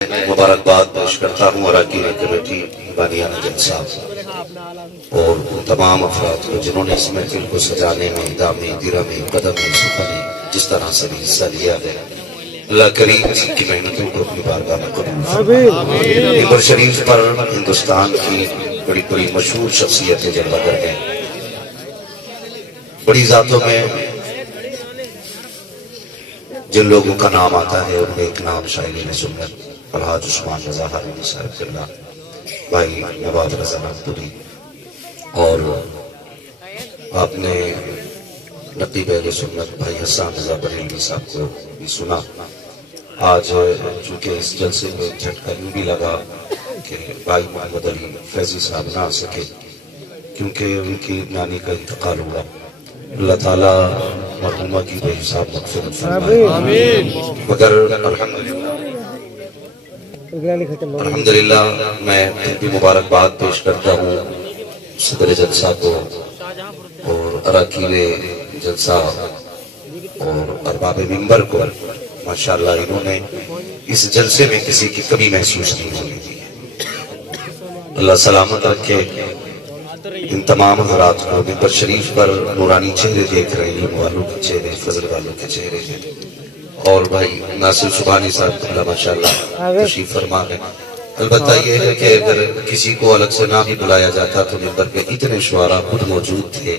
مبارکباد پیش کرتا ہوں اراکین کمیٹی بانیان جلسہ اور ان تمام افراد کو جنہوں نے اس محفل کو سجانے میں دامی درمی قدمی سخنی جس طرح سے بھی حصہ لیا ہے۔ اللہ کریم سب کی محنتوں کو اپنی بارگاہ میں قبول فرمائے۔ ممبر شریف پر ہندوستان کی بڑی بڑی مشہور شخصیتیں جلوہ گر ہیں۔ بڑی ذاتوں میں جن لوگوں کا نام آتا ہے ان میں ایک نام شاعرین سنت الحاج عثمان رضا حریری صاحب اللہ، بھائی نواب رضا نقطری، اور آپ نے نقیب اہل سنت بھائی حسان رضا بریلوی صاحب کو بھی سنا۔ آج چونکہ اس جلسے میں جھٹکا یوں بھی لگا کہ بھائی محمد علی فیضی صاحب نہ آ سکے کیونکہ ان کی نانی کا انتقال ہوا۔ اللہ تعالیٰ مرحومہ کی بے حساب مغفرت فرمائے۔ مگر الحمدللہ میں پھر بھی مبارکباد پیش کرتا ہوں صدر جلسہ کو اور اراکین جلسہ اور ارباب منبر کو۔ ماشاءاللہ انہوں نے اس جلسے میں کسی کی کمی محسوس نہیں ہونے دی۔ اللہ سلامت رکھے ان تمام حضرات کو۔ منبر شریف پر نورانی چہرے دیکھ رہے ہیں، علم والوں کے چہرے، فضل والوں کے چہرے ہیں، اور بھائی ناصر سبحانی صاحب اللہ ماشاءاللہ تشریف فرما ہے۔ البتہ یہ ہے کہ اگر کسی کو الگ سے نہ بھی بلایا جاتا تو منبر پہ اتنے شعراء خود موجود تھے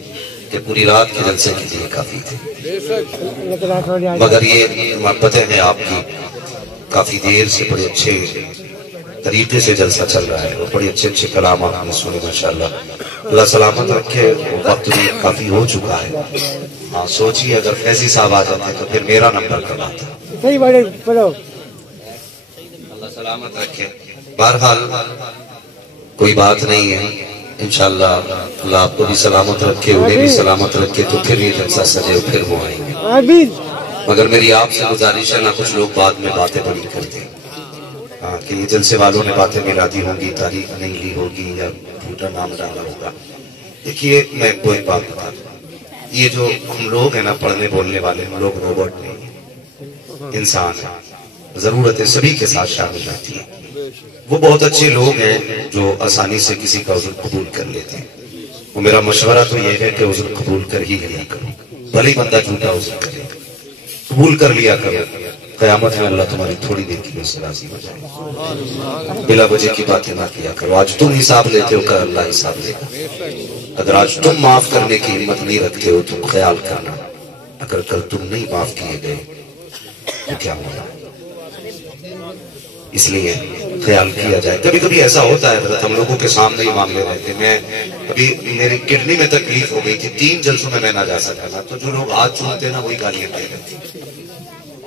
کہ پوری رات کے جلسے کے لیے کافی تھے۔ مگر یہ محبتیں ہیں آپ کی، کافی دیر سے بڑے اچھے طریقے سے جلسہ چل رہا ہے اور بڑے اچھے اچھے کلام آپ نے سنے ماشاءاللہ۔ اللہ سلامت رکھے، وقت بھی کافی ہو چکا ہے۔ ہاں سوچیے اگر فیضی صاحب آ جاتے تو پھر میرا نمبر کب آتا۔ اللہ سلامت رکھے۔ بہرحال کوئی بات نہیں ہے، انشاءاللہ اللہ آپ کو بھی سلامت رکھے، انہیں بھی سلامت رکھے، تو پھر یہ جلسہ سجے اور پھر وہ آئیں گے۔ مگر میری آپ سے گزارش ہے، نہ کچھ لوگ بعد میں باتیں بڑی کرتے ہیں کہ یہ جلسے والوں نے باتیں ملا دی ہوں گی، تاریخ نہیں لی ہوگی یا جھوٹا نام ڈالا ہوگا۔ دیکھیے میں کوئی بات بتا دوں، یہ جو ہم لوگ ہیں نا پڑھنے بولنے والے، ہم لوگ روبوٹ نہیں ہیں، انسان ہیں، ضرورتیں سبھی کے ساتھ شامل رہتی ہیں۔ وہ بہت اچھے لوگ ہیں جو آسانی سے کسی کا عذر قبول کر لیتے ہیں۔ وہ میرا مشورہ تو یہ ہے کہ عذر قبول کر ہی لیا کرو، بھلے بندہ جھوٹا عذر کرے، قبول کر لیا کرو۔ قیامت میں اللہ تمہاری تھوڑی دیر کی وجہ سے راضی ہو جائے۔ بلا وجہ کی باتیں نہ کیا کرو۔ آج تم حساب لیتے ہو، کل اللہ حساب لے گا۔ اگر آج تم معاف کرنے کی ہمت نہیں رکھتے ہو تو خیال کرنا، اگر کل تم نہیں معاف کیے گئے تو کیا ہوگا۔ اس لیے خیال کیا جائے۔ کبھی کبھی ایسا ہوتا ہے حضرت، ہم لوگوں کے سامنے ہی معاملے رہتے۔ میں ابھی میری کڈنی میں تکلیف ہو گئی تھی، 3 جلسوں میں نہ جا سکا تھا، تو جو لوگ ہاتھ چھوڑتے نا وہی گالیاں دے دیتے۔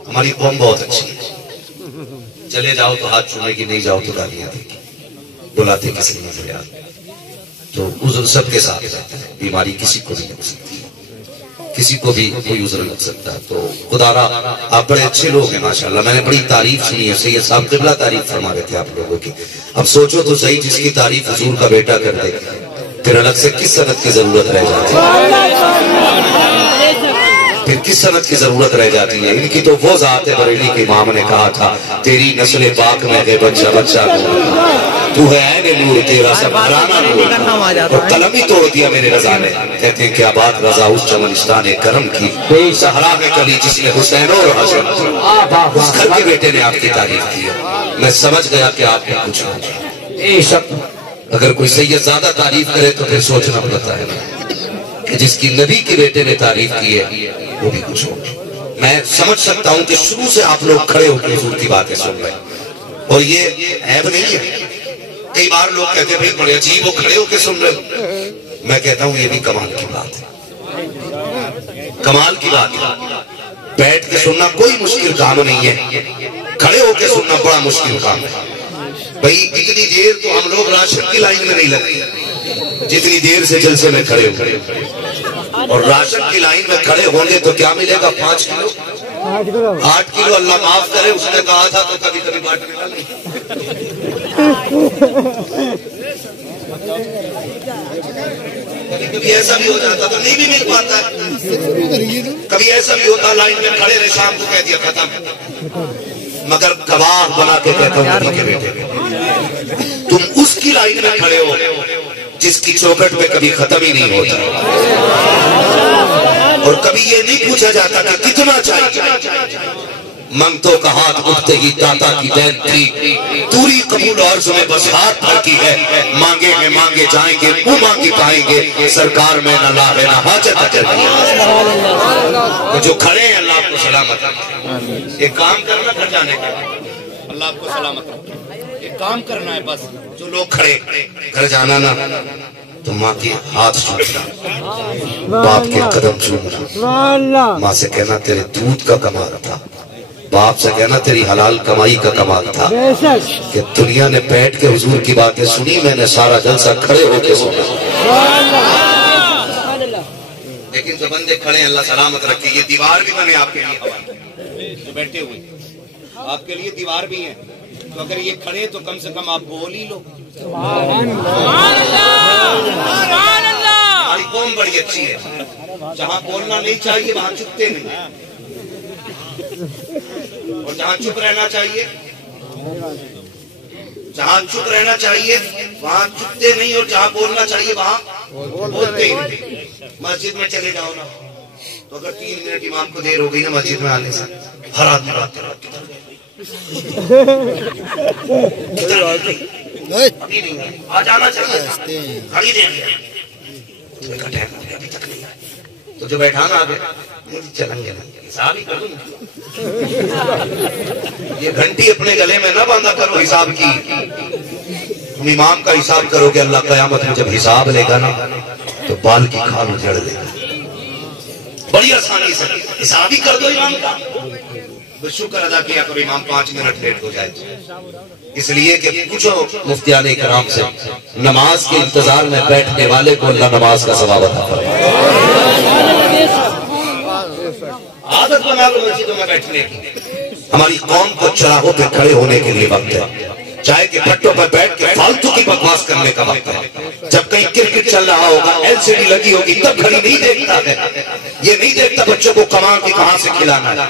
ہماری قوم بہت اچھی ہے، چلے جاؤ تو ہاتھ چھوڑنے کی، نہیں جاؤ تو گالیاں دے گی، بلاتے کسی نے فریاد۔ تو عذر سب کے ساتھ رہتا ہے، بیماری کسی کو نہیں لگ سکتی، کسی کو بھی کوئی عذر لگ سکتا ہے۔ تو خدا را آپ بڑے اچھے لوگ ہیں ماشاءاللہ، میں نے بڑی تعریف سنی ہے، سید صاحب قبلہ تعریف فرما رہے تھے آپ لوگوں کی۔ اب سوچو تو صحیح، جس کی تعریف حضور کا بیٹا کر دے پھر الگ سے کس صنعت کی ضرورت رہ جاتی ہے، پھر کس صنعت کی ضرورت رہ جاتی ہے۔ ان کی تو وہ ذات ہے، بریلی کے امام نے کہا تھا تیری نسل پاک میں ہے بچہ بچہ نور، تو ہے عین نور، تیرا سب گھرانہ نور، اور قلم ہی توڑ دیا میرے رضا نے۔ کہتے ہیں کیا بات رضا اس چمنستان کرم کی، صحرا میں کلی جس میں حسین اور حسن، اس گھر کے بیٹے نے آپ کی تعریف کی۔ میں سمجھ گیا کہ آپ نے کچھ ہو۔ اگر کوئی سید زیادہ تعریف کرے تو پھر سوچنا پڑتا ہے کہ جس کی نبی کے بیٹے نے تعریف کی ہے وہ بھی کچھ ہو۔ میں سمجھ سکتا ہوں کہ شروع سے آپ لوگ کھڑے ہو کے حضور کی باتیں سن رہے ہیں، اور یہ عیب نہیں ہے۔ کئی بار لوگ کہتے ہیں بھئی بڑے عجیب ہو، کھڑے ہو کے سن رہے ہو۔ میں کہتا ہوں یہ بھی کمال کی بات ہے، کمال کی بات ہے۔ بیٹھ کے سننا کوئی مشکل کام نہیں ہے، کھڑے ہو کے سننا بڑا مشکل کام ہے۔ بھئی اتنی دیر تو ہم لوگ راشن کی لائن میں نہیں لگتے جتنی دیر سے جلسے میں کھڑے ہو، اور راشن کی لائن میں کھڑے ہوں گے تو کیا ملے گا؟ 5 کلو 8 کلو، اللہ معاف کرے، اس نے کہا تھا تو کبھی کبھی بانٹنے کا نہیں۔ کبھی کبھی ایسا بھی ہو جاتا تو نہیں بھی مل پاتا ہے، کبھی ایسا بھی ہوتا لائن میں کھڑے رہے، شام کو کہہ دیا ختم۔ مگر گواہ بنا کے کہتا ہوں نبی کے بیٹے تم اس کی لائن میں کھڑے ہو جس کی چوکھٹ پہ کبھی ختم ہی نہیں ہوتا اور کبھی یہ نہیں پوچھا جاتا کہ کتنا چاہیے. منگتوں کا ہاتھ اٹھتے ہی داتا کی دین تھی پوری قبول عرض میں بس ہاتھ بھر کی ہے. مانگے میں مانگے جائیں گے وہ مانگے پائیں گے سرکار میں نہ لا ہے نہ حاجت اجل. جو کھڑے ہیں اللہ آپ کو سلامت رکھے. ایک کام کرنا گھر جانے کا اللہ آپ کو سلامت رکھے. ایک کام کرنا ہے بس. جو لوگ کھڑے گھر جانا نا تو ماں کی ہاتھ چومنا باپ کے قدم چومنا ماں سے کہنا تیرے دودھ کا کمال تھا باپ سے کہنا تیری حلال کمائی کا کمال تھا کہ دنیا نے بیٹھ کے حضور کی باتیں سنی میں نے سارا جلسہ کھڑے ہو کے سنا. لیکن جو بندے کھڑے ہیں اللہ سلامت رکھے. یہ دیوار بھی میں نے آپ کے لیے جو بیٹھے ہوئے آپ کے لیے دیوار بھی ہیں تو اگر یہ کھڑے تو کم سے کم آپ بول ہی لو. ہماری قوم بڑی اچھی ہے جہاں بولنا نہیں چاہیے وہاں چپتے نہیں اور جہاں چپ رہنا چاہیے وہاں چپتے نہیں اور جہاں بولنا چاہیے وہاں بولتے نہیں. مسجد میں چلے جاؤ نا تو اگر 3 منٹ امام کو دیر ہو گئی نا مسجد میں آنے سے ہر آدمی آ جانا چاہیے گھڑی دیں گے تو جو بیٹھانا آگے چلیں گے حساب ہی کروں. یہ گھنٹی اپنے گلے میں نہ باندھا کرو حساب کی. تم امام کا حساب کرو گے اللہ قیامت میں جب حساب لے گا نا تو بال کی کھال اجڑ لے گا. بڑی آسانی سے حساب ہی کر دو امام کا. شکر ادا کیا کرو امام 5 منٹ لیٹ ہو جائے اس لیے کہ پوچھو مفتیان کرام سے نماز کے انتظار میں بیٹھنے والے کو اللہ نماز کا ثواب عطا فرمائے. عادت بنا لو مسجدوں میں بیٹھنے کی. ہماری قوم کو چراغوں پہ کھڑے ہونے کے لیے وقت ہے. چائے کے پھٹوں پر بیٹھ کے فالتو کی بکواس کرنے کا وقت ہے. جب کہیں کرکٹ چل رہا ہوگا LCD لگی ہوگی تب گھڑی نہیں دیکھتا ہے. یہ نہیں دیکھتا بچوں کو کمان کی کہاں سے کھلانا ہے.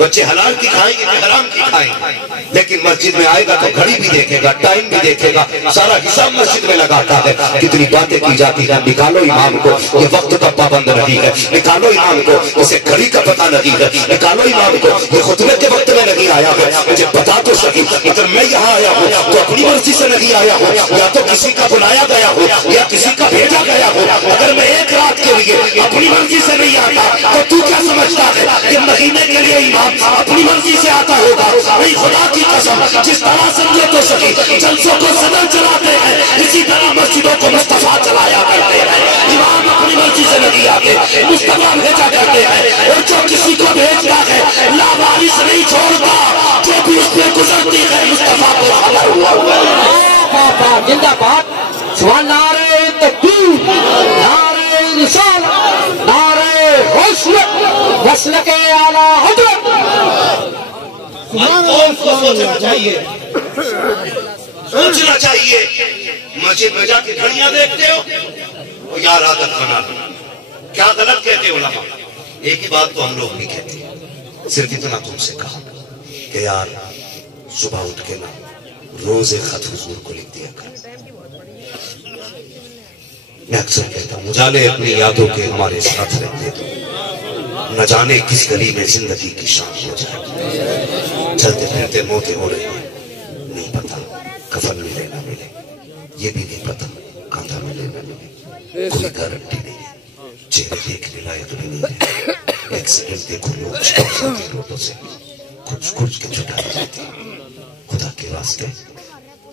بچے حلال کی کھائیں گے حرام کی کھائیں گے. لیکن مسجد میں آئے گا تو گھڑی بھی دیکھے گا ٹائم بھی دیکھے گا. سارا حساب مسجد میں لگاتا ہے. کتنی باتیں کی جاتی ہیں. نکالو امام کو یہ وقت کا پابند نہیں ہے. نکالو امام کو اسے گھڑی کا پتہ نہیں ہے. نکالو امام کو یہ خطبے کے وقت میں نہیں آیا ہے. مجھے پتا تو صحیح اگر میں یہاں آیا ہوں تو اپنی مرضی سے نہیں آیا ہوں یا تو کسی کا بلایا گیا ہو یا کسی کا بھیجا گیا ہو. اگر میں ایک رات کے لیے اپنی مرضی سے نہیں آتا تو تو کیا سمجھتا ہے کہ مہینے کے لیے امام اپنی مرضی سے آتا ہوگا؟ نہیں خدا کی قسم جس طرح سمجھے تو صحیح جلسوں کو صدر چلاتے ہیں اسی طرح مسجدوں کو مصطفیٰ چلایا کرتے ہیں. امام اپنی مرضی سے نہیں آتے مصطفیٰ بھیجا کرتے ہیں اور جو کسی کو بھیجتا ہے لاوارث نہیں چھوڑتا. جو بھی اس پہ گزرتی ہے مصطفیٰ کو خبر ہوا زندہ باد. سبحان نعرہ تکبیر نعرہ رسالت نعرہ حسن وصل کے اعلیٰ حضرت. سوچنا چاہیے. مسجد میں جا کے گھڑیاں دیکھتے ہو وہ یار عادت بنا کیا غلط کہتے ہو علماء. ایک ہی بات تو ہم لوگ نہیں کہتے صرف اتنا تم سے کہا کہ یار صبح اٹھ کے نا روز خط حضور کو لکھ دیا کر. میں اکثر کہتا ہوں مجالے اپنی یادوں کے ہمارے ساتھ رہتے تو نہ جانے کس گلی میں زندگی کی شان ہو جائے. چلتے پھرتے موتے ہو رہے ہیں نہیں پتا کفن ملے نہ ملے. یہ بھی نہیں پتا کاندھا ملے نہ ملے. کوئی گارنٹی نہیں ہے. چہرے دیکھنے لائق بھی نہیں ہے. ایکسیڈنٹ دیکھو لوگ روڈوں سے کچھ کچھ کے چھٹائی جاتی ہے. خدا کے واسطے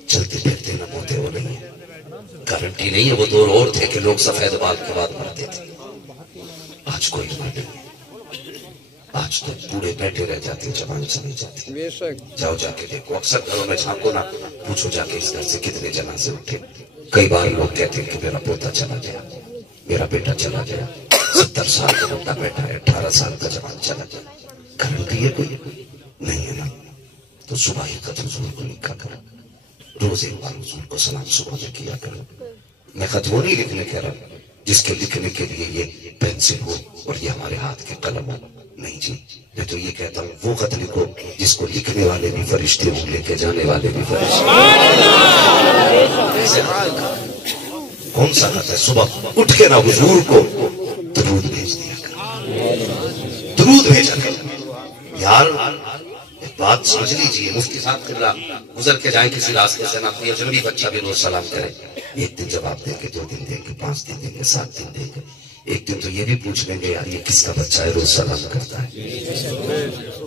چلتے پھرتے نہ موتے ہو رہی ہیں. گارنٹی نہیں ہے. وہ دور اور تھے کہ لوگ سفید بال کے بعد مرتے تھے. آج کوئی نہیں ہے. آج تو بوڑھے بیٹھے رہ جاتے ہیں جوان چلی جاتی. جاؤ جا کے دیکھو اکثر گھروں میں جھانکو نا پوچھو جا کے اس گھر سے کتنے جنازے اٹھے. کئی بار لوگ کہتے ہیں کہ میرا پوتا چلا گیا میرا بیٹا چلا گیا. 70 سال کا بڑا بیٹا ہے 18 سال کا جوان چلا گیا. گارنٹی ہے کوئی نہیں ہے نا. تو صبح ہی خط حضور کو لکھا کرو. روز ایک بار حضور کو سلام صبح میں کیا کرو. میں خط وہ نہیں لکھنے کہہ رہا جس کے لکھنے کے لیے یہ پینسل ہو اور یہ ہمارے ہاتھ کے قلم ہو. نہیں جی، میں تو یہ کہتا ہوں وہ خط لکھو جس کو لکھنے والے بھی فرشتے ہوں، لے کے جانے والے بھی فرشتے۔ کون سا خط ہے؟ صبح اٹھ کے نہ حضور کو درود بھیج دیا کر، درود بھیجا کر۔ یار ایک بات سمجھ لیجئے، مفتی صاحب قبلہ گزر کے جائیں کسی راستے سے، نہ کوئی اجنبی بچہ بھی روز سلام کرے، ایک دن جواب دیں گے، 2 دن دیں گے، 5 دن دیں گے، 7 دن دیں گے، ایک دن تو یہ بھی پوچھ لیں گے یار یہ کس کا بچہ ہے روز سلام کرتا ہے،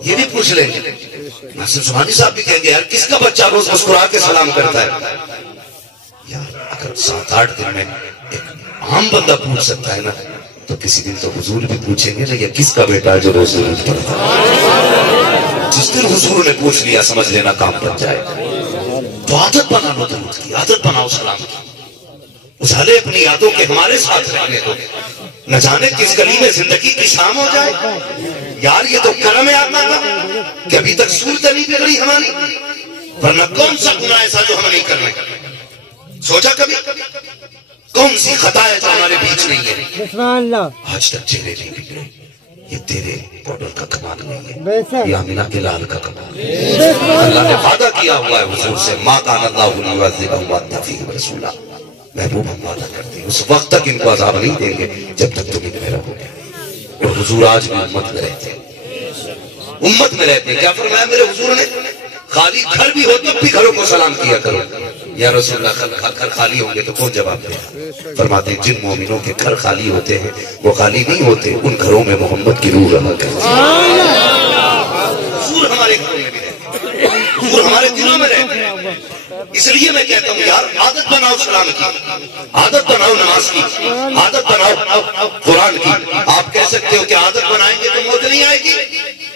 یہ بھی پوچھ لیں گے۔ ناصر سبحانی صاحب بھی کہیں گے یار کس کا بچہ روز مسکرا کے سلام کرتا ہے۔ یار اگر 7-8 دن میں ایک عام بندہ پوچھ سکتا ہے نا، تو کسی دن تو حضور بھی پوچھیں گے نا یہ کس کا بیٹا ہے جو روز درود پڑھتا ہے۔ جس دن حضور نے پوچھ لیا سمجھ لینا کام بن جائے گا۔ تو عادت بنا لو درود کی، عادت بناؤ سلام کی، اجالے اپنی یادوں کے ہمارے ساتھ رہنے دو، نہ جانے کس گلی میں زندگی کی شام ہو جائے۔ یار یہ تو کرم ہے آپ کا کہ ابھی تک صورت نہیں بگڑی ہماری، ورنہ کون سا گناہ ایسا جو ہم نہیں کر رہے؟ سوچا کبھی کون سی خطا ہے جو ہمارے بیچ نہیں ہے؟ آج تک چہرے نہیں بگڑے، یہ تیرے پاؤڈر کا کمال نہیں ہے، یہ آمینہ کے لال کا کمال ہے۔ اللہ نے وعدہ کیا ہوا ہے حضور سے، ما کان اللہ لیعذبہم وانت فیہم رسولا، محبوب ہم وعدہ کرتے ہیں اس وقت تک ان کو عذاب نہیں دیں گے جب تک تم ان میں رہو گے۔ اور حضور آج بھی امت میں رہتے ہیں، امت میں رہتے ہیں۔ کیا فرمایا میرے حضور نے؟ خالی گھر بھی ہو تب بھی گھروں کو سلام کیا کرو۔ یا رسول اللہ گھر خالی ہوں گے تو کون جواب دے گا؟ فرماتے ہیں جن مومنوں کے گھر خالی ہوتے ہیں وہ خالی نہیں ہوتے، ان گھروں میں محمد کی روح رہا کرتی ہے۔ حضور ہمارے گھروں میں بھی رہتے ہیں، حضور ہمارے دلوں میں رہتے ہیں۔ اس لیے میں کہتا ہوں یار عادت بناؤ سلام کی، عادت بناؤ نماز کی، عادت بناؤ قرآن کی۔ آپ کہہ سکتے ہو کہ عادت بنائیں گے تو موت نہیں آئے گی،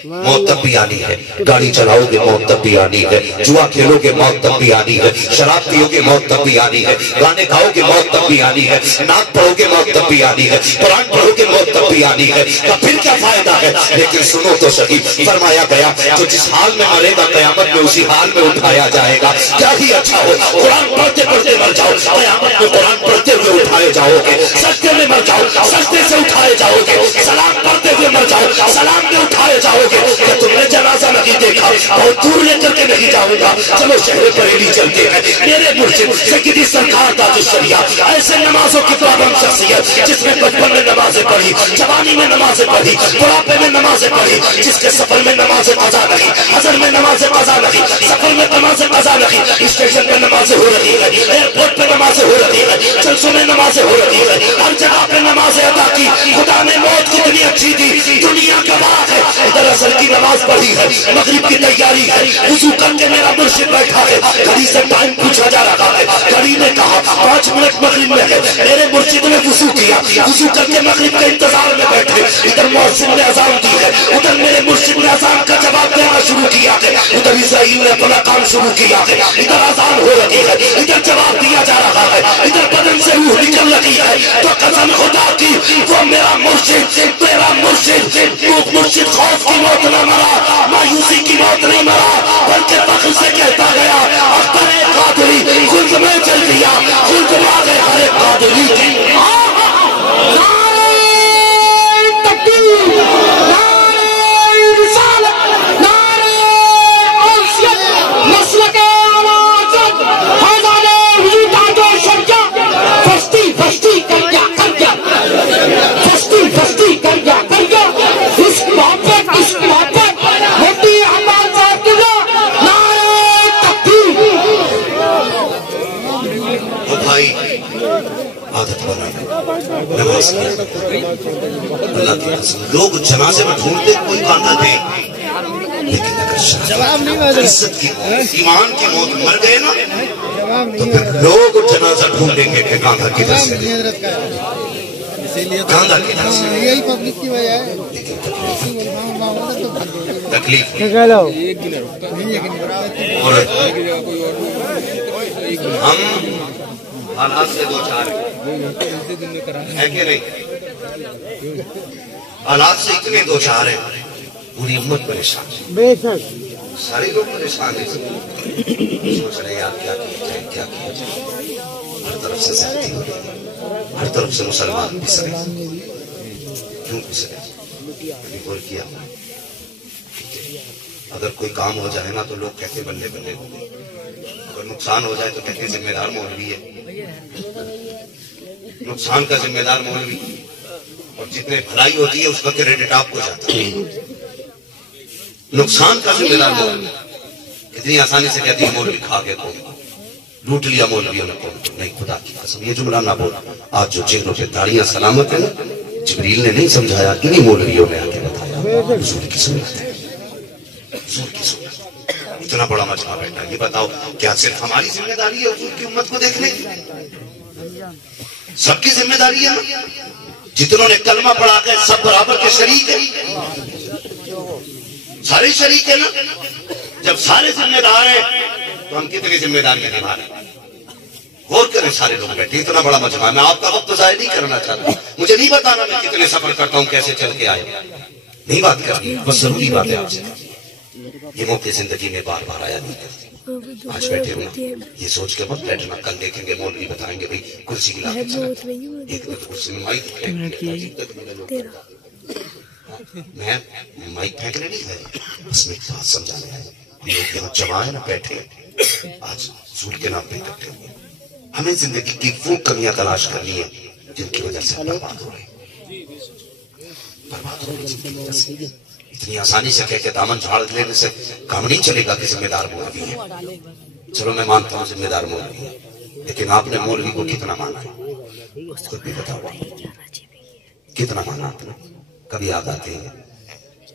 موت تب بھی آنی ہے۔ گاڑی چلاؤ گے موت تب بھی آنی ہے، جوا کھیلو گے موت تب بھی آنی ہے، شراب پیو گے موت تب بھی آنی ہے، گانے گاؤ گے موت تب بھی آنی ہے، نعت پڑھو گے موت تب بھی آنی ہے، قرآن پڑھو گے موت تب بھی آنی ہے۔ پھر کیا فائدہ ہے؟ لیکن سنو تو صحیح، فرمایا گیا تو جس حال میں مرے گا قیامت میں اسی حال میں اٹھایا جائے گا۔ کیا ہی اچھا ہو قرآن پڑھتے پڑھتے مر جاؤ، قیامت میں قرآن پڑھتے ہوئے اٹھائے جاؤ گے، سجدے میں مر جاؤ سجدے سے اٹھائے جاؤ گے، سلام پڑھتے ہوئے مر جاؤ سلام میں اٹھائے جاؤ گے۔ کہ تم نے جنازہ نہیں دیکھا بہت دور لے کر کے نہیں جاؤں گا، چلو شہر بریلی چلتے ہیں۔ میرے مرشد سیدی سرکار تاج الشریعہ ایسے نمازوں کی پابند شخصیت جس نے بچپن میں نمازیں پڑھی، جوانی میں نمازیں پڑھی، بڑھاپے میں نمازیں پڑھی، جس کے سفر میں نمازیں قضا نہیں، حضر میں نمازیں قضا نہیں، سفر میں نمازیں قضا نہیں، اسٹیشن پہ نمازیں ہو رہی ہے، ایئرپورٹ پہ نمازیں ہو رہی ہے، جلسوں میں نمازیں ہو رہی ہے، ہر جگہ پہ نمازیں ادا کی۔ خدا نے موت کتنی اچھی دی، دنیا گواہ ہے۔ ادھر اثر کی نماز پڑھی ہے، مغرب کی تیاری ہے، وضو کر کے میرا مرشد بیٹھا ہے، گھڑی سے ٹائم پوچھا جا رہا ہے، گھڑی نے کہا 5 منٹ مغرب میں ہے۔ میرے مرشد نے وضو کیا، وضو کر کے مغرب کے انتظار میں بیٹھے، ادھر مؤذن نے اذان دی ہے، ادھر میرے مرشد نے اذان کا جواب دینا شروع کیا ہے، ادھر اسرائیل نے اپنا کام شروع کیا ہے، ادھر اذان ہو رہی ہے، ادھر جواب دیا جا رہا ہے، ادھر بدن سے روح نکل رہی ہے۔ تو قسم خدا کی وہ میرا مرشد تیرا مرشد، مرشد خوف کی موت نہ مرا، مایوسی کی موت نہیں مرا، بلکہ فخر سے کہتا گیا اختر قادری خلد میں چل دیا، خلد میں آگے ہر قادری کی۔ نعرہ تکبیر، نعرہ رسالت، نعرہ عیسیت، مسلک آوازت، حیدر حضور تاج الشریعہ، فستی فستی کر گیا کر گیا، فستی فستی کر گیا کر گیا، اس محبت اس محبت ہوتی ہمارے ساتھ نعرہ تکبیر۔ بھائی عادت بنا نماز کی، اللہ کی قسم لوگ جنازے میں ڈھونڈتے کوئی کاندھا دے، لیکن اگر عزت کی ایمان کی موت مر گئے نا تو پھر لوگ جنازہ ڈھونڈیں گے کہ کاندھا کدھر سے کاندھا کدھر سے۔ یہی پبلک کی وجہ ہے، لیکن تکلیف اور ہم حالات سے دو چار ہے کہ نہیں، حالات سے اتنے دو چار ہیں، پوری امت پریشان ہے، بے شک سارے لوگ پریشان ہیں، سوچ رہے یار کیا کیا جائے کیا کیا جائے، ہر طرف سے زیادتی ہو رہی ہے، ہر طرف سے مسلمان پس رہے، کیوں پس رہے؟ غور کیا؟ اگر کوئی کام ہو جائے نا تو لوگ کہتے بلے بلے ہو گئے، اگر نقصان ہو جائے تو کہتے ذمہ دار مولوی ہے، نقصان کا ذمہ دار مولوی، اور جتنے بھلائی ہوتی ہے اس کا کریڈٹ آپ کو جاتا ہے، نقصان کا ذمہ دار مولوی۔ کتنی آسانی سے کہتی ہے مولوی کھا کے تو لوٹ لیا مولویوں نے، نہیں خدا کی قسم یہ جملہ نہ بولا۔ آج جو چہروں پہ داڑیاں سلامت ہیں نا، جبریل نے نہیں سمجھایا، انہی مولویوں نے آ کے بتایا حضور کی سنت ہے، حضور کی سنت۔ اتنا بڑا مجمع بیٹھا، یہ بتاؤ کیا صرف ہماری ذمہ داری ہے حضور کی امت کو دیکھنے کی؟ سب کی ذمہ داری ہے نا؟ جتنوں نے کلمہ پڑھا کے سب برابر کے شریک ہیں، سارے شریک ہیں نا؟ جب سارے ذمہ دار ہیں تو ہم کتنی ذمہ داری نبھا رہے ہیں؟ غور کریں سارے لوگ بیٹھے، اتنا بڑا مجمع ہے۔ میں آپ کا وقت ضائع نہیں کرنا چاہتا، مجھے نہیں بتانا میں کتنے سفر کرتا ہوں، کیسے چل کے آئے، نہیں بات کرنی، بس ضروری بات ہے آپ سے۔ یہ موقع زندگی میں بار بار آیا نہیں کرتے۔ آج بیٹھے ہونا یہ سوچ کے مت بیٹھنا، کل دیکھیں گے مولوی بتائیں گے بھائی کرسی کی لاتے چلا، ایک دن کرسی میں مائک میں مائک پھینکنے نہیں گئے، بس میں بات سمجھانے آئے۔ لوگ یہاں جمع ہے نا، بیٹھے آج حضور کے نام پہ اکٹھے ہوئے، ہمیں زندگی کی وہ کمیاں تلاش کرنی ہے جن کی وجہ سے برباد ہو رہی، برباد ہو رہی۔ اتنی آسانی سے کہہ کے دامن جھاڑ لینے سے کام نہیں چلے گا کہ ذمہ دار مولوی ہے۔ چلو میں مانتا ہوں ذمہ دار مولوی ہے، لیکن آپ نے مولوی کو کتنا مانا ہے؟ خود بھی بتاؤ کتنا مانا آپ نے؟ کبھی یاد آتے ہیں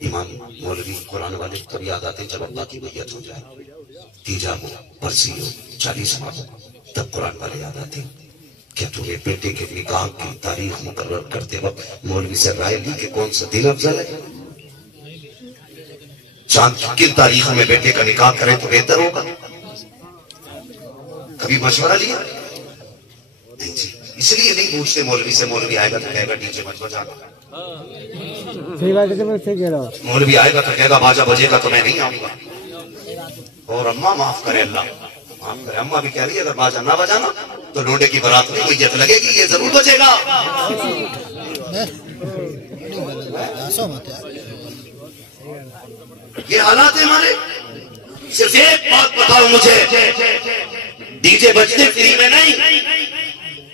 امام مولوی قرآن والے، کبھی یاد آتے ہیں جب اللہ کی بیعت ہو جائے، تیجا ہو، برسی ہو، 40 ہو، تب قرآن والے یاد آتے ہیں۔ کیا تمہیں بیٹے کے نکاح کی تاریخ مقرر کرتے وقت مولوی سے رائے لی کہ کون سا دن افضل ہے؟ چاند کی کن تاریخ میں بیٹے کا نکاح کریں تو بہتر ہوگا؟ کبھی مشورہ لیا؟ نہیں جی، اس لیے نہیں پوچھتے مولوی سے، مولوی آئے گا تو کہے گا ڈی جے مت بجانا، مولوی آئے گا تو کہے گا باجا بجے گا تو میں نہیں آؤں گا، اور اماں معاف کرے اللہ معاف کرے، اماں بھی کہہ رہی ہے اگر باجا نہ بجانا تو لونڈے کی برات میں میت لگے گی، یہ ضرور بچے گا۔ یہ حالات ہیں ہمارے۔ صرف ایک بات بتاؤ مجھے، ڈی جے بجتے فری میں نہیں،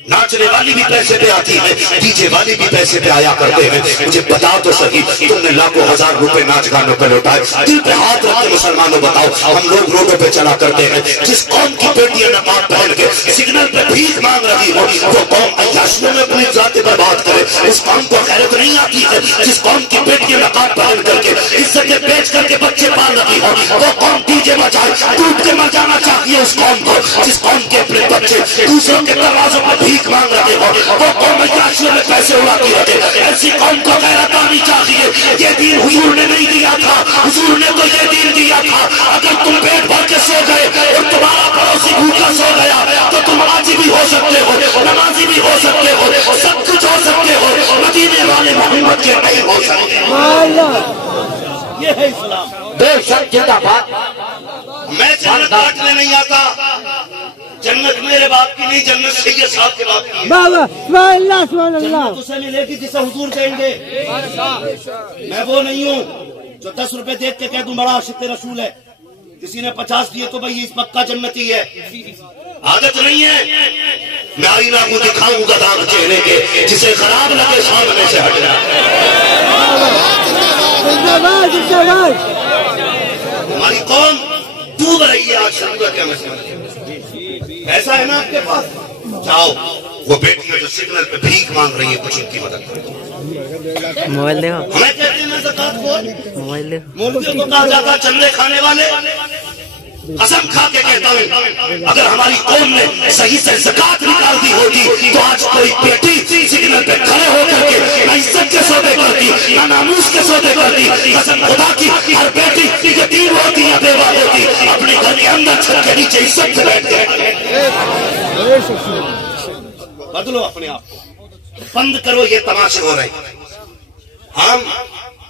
ناچنے والی بھی پیسے پہ آتی ہے، ڈی جے والی بھی پیسے پہ آیا کرتے ہیں، مجھے بتا تو صحیح تم نے لاکھوں ہزار روپے ناچ گانوں پہ لوٹائے، دل پہ ہاتھ رکھ کے مسلمانوں بتاؤ، ہم لوگ روڈوں پہ چلا کرتے ہیں، جس قوم کی بیٹیاں نقاب پہن کے سگنل پہ بھیک مانگ رہی ہو، وہ قوم عیاشیوں میں اپنی ذاتیں برباد کرے، اس قوم کو غیرت نہیں آتی ہے، جس قوم کی بیٹیاں نقاب پہن کر کے عزتیں بیچ کر کے بچے پال رہی ہو، وہ قوم ڈی جے بجائے ڈوب کے مر جانا چاہیے اس قوم کو، جس قوم کے اپنے بچے دوسروں کے دروازوں پہ بھیک مانگ رہے ہو، وہ قوم عیاشیوں میں پیسے اڑاتی رہے، ایسی قوم کو غیرت آنی چاہیے۔ یہ دین حضور نے نہیں دیا تھا، حضور نے تو یہ دین دیا تھا، اگر تم پیٹ بھر کے سو گئے اور تمہارا پڑوسی بھوکا سو گیا تو تم حاجی بھی ہو سکتے ہو، نمازی بھی ہو سکتے ہو، سب کچھ ہو سکتے ہو، مدینے والے محمد کے نہیں ہو سکتے۔ یہ ہے اسلام۔ بے شک جدا بات، میں جنت کاٹنے نہیں آتا، جنت میرے باپ کی نہیں، جنت سید صاحب کے باپ کی ہے۔ جنت اسے ملے گی جسے حضور کہیں گے، میں وہ نہیں ہوں جو 10 روپے دیکھ کے کہہ دوں بڑا عاشق رسول ہے، کسی نے 50 دیے تو بھائی اس پکا جنتی ہے، عادت نہیں ہے۔ میں آئینہ کو دکھاؤں گا داغ چہرے کے، جسے خراب لگے سامنے سے ہٹ جائے۔ ہماری قوم ڈوب رہی ہے آج ضرورت ہے مسئلہ، ایسا ہے نا آپ کے پاس، جاؤ وہ بیٹیاں جو سگنل پہ بھیک مانگ رہی ہیں کچھ ان کی مدد کرو۔ موبائل دے ہمیں کہتے ہیں میں زکات خور، موبائل دے مولویوں کو کہا جاتا چندے کھانے والے۔ قسم کھا کے کہتا ہوں اگر ہماری قوم نے صحیح سے زکات نکال دی ہوتی تو آج کوئی بیٹی سگنل پہ کھڑے ہو کر کے نہ عزت کے سودے کرتی نہ ناموس کے سودے کرتی۔ قسم خدا کی ہر بیٹی یتیم ہوتی یا بیوہ ہوتی اپنے گھر کے اندر چھت کے نیچے عزت سے بیٹھ کے۔ بدلو اپنے آپ کو، بند کرو یہ تماشے ہو رہے ہیں۔ ہم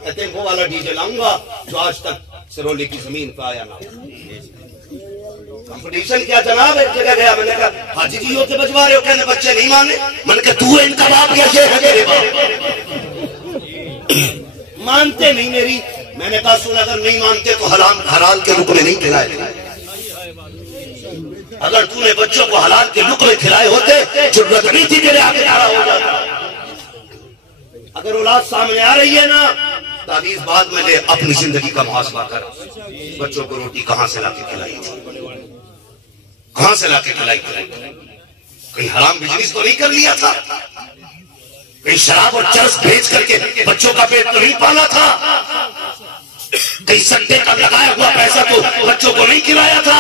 کہتے ہیں وہ والا ڈی جے لاؤں گا جو آج تک سرولی کی زمین پہ آیا نہ۔ کمپٹیشن کیا جناب، ایک جگہ گیا میں نے کہا حاجی جی ہو کے بجوا رہے ہو، کہنے بچے نہیں مانے، میں نے کہا تو ان کا باپ یا یہ ہے تیرے باپ؟ مانتے نہیں میری. میں نے کہا سن اگر نہیں مانتے تو حلال کے لقمے نہیں کھلائے. اگر تو نے بچوں کو حلال کے لقمے کھلائے ہوتے ضرورت نہیں تھی تیرے آگے کھڑا ہو جاتا. اگر اولاد سامنے آ رہی ہے نا تعویذ بعد میں لے, اپنی زندگی کا محاسبہ کر. بچوں کو روٹی کہاں سے لا کے کھلائی تھی, کہاں سے لا کے کھلائی تھی؟ کہیں حرام بزنس تو نہیں کر لیا تھا؟ کہیں شراب اور چرس بھیج کر کے بچوں کا پیٹ تو نہیں پالا تھا؟ کہیں سٹے کا لگایا ہوا پیسہ تو بچوں کو نہیں کھلایا تھا؟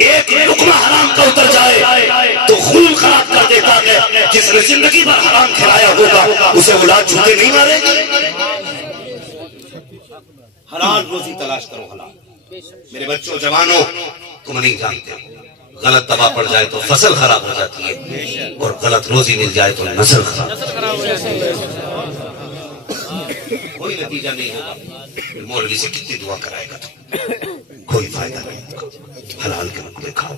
ایک لقمہ حرام کا اتر جائے تو خون خراب کر دیتا ہے. جس نے زندگی بھر حرام کھلایا ہوگا اسے اولاد جھوٹے نہیں مارے گی. حلال روزی تلاش کرو, حلال. میرے بچوں جوانوں, تم نہیں جانتے غلط دوا پڑ جائے تو فصل خراب ہو جاتی ہے, اور غلط روزی مل جائے تو نسل خراب ہو جاتی ہے. کوئی نتیجہ نہیں ہوگا. مولوی سے کتنی دعا کرائے گا تو کوئی فائدہ نہیں ہوگا. حلال کے لقمے کھاؤ,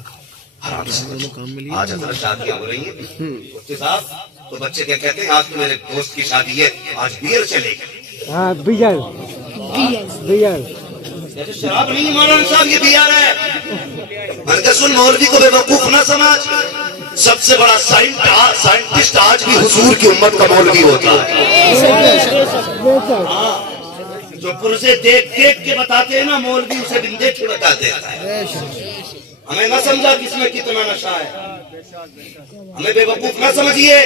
حرام سے بچو. آج حضرت شادیاں ہو رہی ہیں مفتی صاحب, تو بچے کیا کہتے ہیں آج تو میرے دوست کی شادی ہے, آج بیئر چلے گی. ہاں بیئر, شراب نہیں مولانا صاحب, یہ بیئر ہے. میں نے کہا سن مولوی کو بے وقوف نہ سمجھ. سب سے بڑا سائنٹسٹ آج بھی حضور کی امت کا مولوی ہوتا ہے. جو پرزے دیکھ کے بتاتے ہیں نا مولوی, اسے بن دیکھ کے بتاتے ہیں. ہمیں نہ سمجھا کس میں کتنا نشہ ہے, ہمیں بے وقوف نہ سمجھیے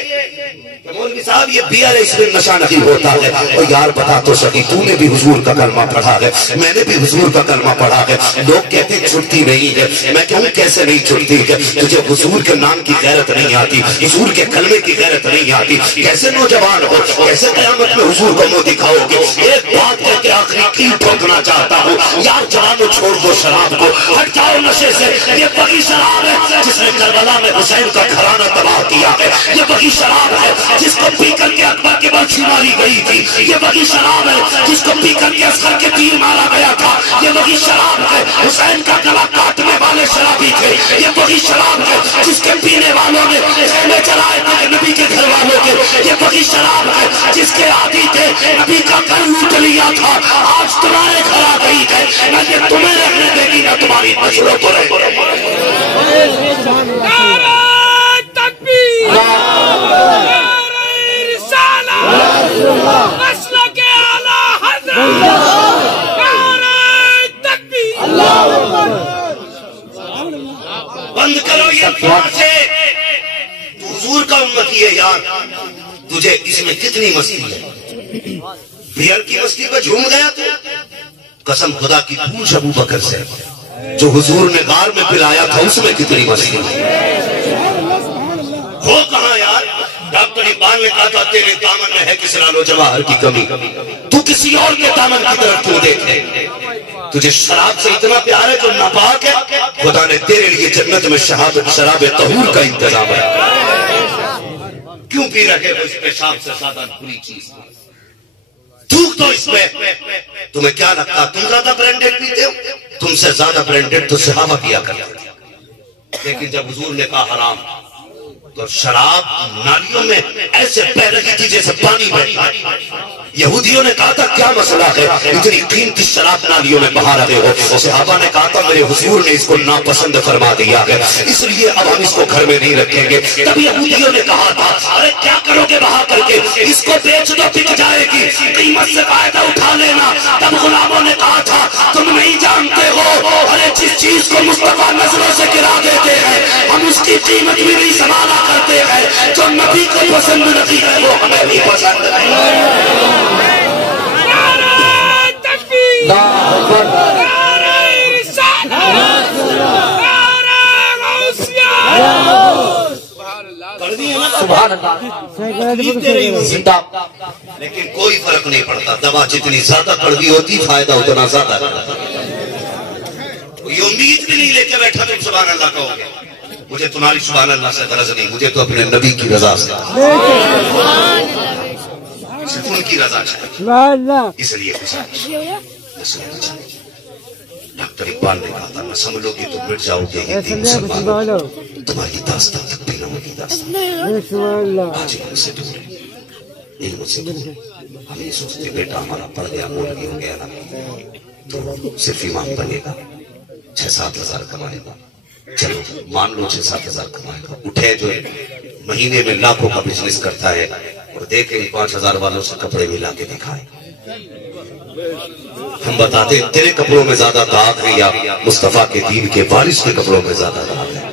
کہ مولوی صاحب یہ بیئر ہے اس میں نشہ نہیں ہوتا ہے. اور یار بتا تو سکی, تو نے بھی حضور کا کلمہ پڑھا ہے, میں نے بھی حضور کا کلمہ پڑھا ہے. لوگ کہتے ہیں چھٹتی نہیں ہے, میں کہوں کیسے نہیں چھٹتی ہے؟ تجھے حضور کے نام کی غیرت نہیں آتی, حضور کے کلمے کی غیرت نہیں آتی, کیسے نوجوان ہو, کیسے قیامت میں حضور کو منہ دکھاؤ گے؟ ایک بات کہہ کے آخری کی ٹھوکنا چاہتا ہوں, یار جوانوں چھوڑ دو شراب کو, ہٹ جاؤ نشے سے. یہ وہی شراب ہے جس نے کربلا میں حسین کا گھرانہ تباہ کیا ہے. یہ وہی شراب ہے جس کو پی کر کے اکبر کی برچھی ماری گئی تھی. یہ وہی شراب ہے جس کو پی کر کے اصغر کے تیر مارا گیا تھا. یہ وہی شراب ہے, حسین کا گلا کاٹنے والے شرابی تھے. یہ وہی شراب ہے جس کے پینے والوں نے خیمے چلائے تھے نبی کے گھر والوں کے. یہ وہی شراب ہے جس کے عادی تھے نبی کا گھر لوٹ لیا تھا. آج تمہارے گھر آ گئی ہے, میں نے تمہیں رہنے دے گی نہ تمہاری نسلوں کو رہنے. بند کرو یہ سے, تو حضور کا امتی ہے یار, تجھے اس میں کتنی مستی ہے. بیئر کی مستی پہ جھوم گیا تو قسم خدا کی پوچھ ابو بکر سے, جو حضور نے غار میں پلایا تھا اس میں کتنی مستی ہو کہاں یار. ڈاکٹر اقبال نے کہا تھا تیرے دامن میں ہے کس لال و جواہر کی کمی, تو کسی اور کے دامن کی طرف کیوں دیکھے؟ تجھے شراب سے اتنا پیار ہے جو ناپاک ہے, خدا نے تیرے لیے جنت میں شراب طہور کا انتظام ہے. کیوں پی رہے ہو اس پیشاب سے زیادہ بری چیز؟ تھوک دو اس میں. تمہیں کیا لگتا تم زیادہ برینڈڈ پیتے ہو؟ تم سے زیادہ برینڈڈ تو صحابہ پیا کرتے تھے. لیکن جب حضور نے کہا حرام, تو شراب نالیوں میں ایسے بہ رہی تھی جیسے پانی بہتا. یہودیوں نے کہا تھا کیا مسئلہ ہے, اتنی قیمتی شراب نالیوں میں بہا رہے ہو؟ صحابہ نے کہا تھا میرے حضور نے اس کو ناپسند فرما دیا ہے, اس لیے اب ہم اس کو گھر میں نہیں رکھیں گے. تب یہودیوں نے کہا تھا ارے کیا کرو گے بہا کر کے, اس کو بیچ دو بک جائے گی, قیمت سے فائدہ اٹھا لینا. تب غلاموں نے کہا تھا تم نہیں جانتے ہو, ارے جس چیز کو مصطفیٰ نظروں سے گرا دیتے ہیں ہم اس کی قیمت بھی نہیں سنبھالا کرتے ہیں. جو نبی کو پسند نہیں ہے وہ ہمیں بھی پسند ہے. لیکن کوئی فرق نہیں پڑتا, دوا جتنی زیادہ کڑوی ہوتی فائدہ اتنا زیادہ. یہ امید بھی نہیں لے کے بیٹھا تم سبحان اللہ کہو گے. مجھے تمہاری سبحان اللہ سے غرض نہیں, مجھے تو اپنے نبی کی رضا سے, صرف ان کی رضا چاہیے. اس لیے ڈاکٹر اقبال نے کہا تھا نہ سمجھو گے تو مٹ جاؤ گے, تمہاری داستان تک بھی نہ ہوگی داستان. آج ان سے دور ہے, علم سے دور. ہم یہ سوچتے بیٹا ہمارا پڑھ گیا مولوی ہو گیا نا تو صرف امام بنے گا 6-7 ہزار کمائے گا. چلو مان لو 6-7 ہزار کمائے گا. اٹھے جو مہینے میں لاکھوں کا بزنس کرتا ہے اور دیکھیں 5,000 والوں سے کپڑے ملا کے دکھائے. ہم بتاتے ہیں تیرے کپڑوں میں زیادہ داغ ہے یا مصطفیٰ کے دین کے وارث کے کپڑوں میں زیادہ داغ ہے.